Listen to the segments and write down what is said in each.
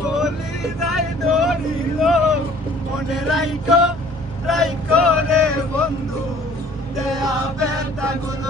কলিদায় ধরিল মনে রাইকো রাইকো রে বন্ধু দেয়া বেটা গুলো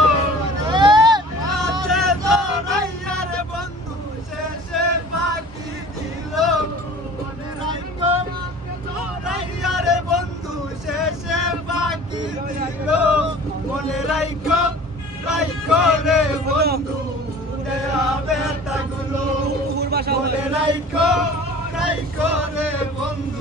দলাইয়ার বন্ধু শেষে পাখি দিল। মনে রাখো রাখো রে বন্ধু।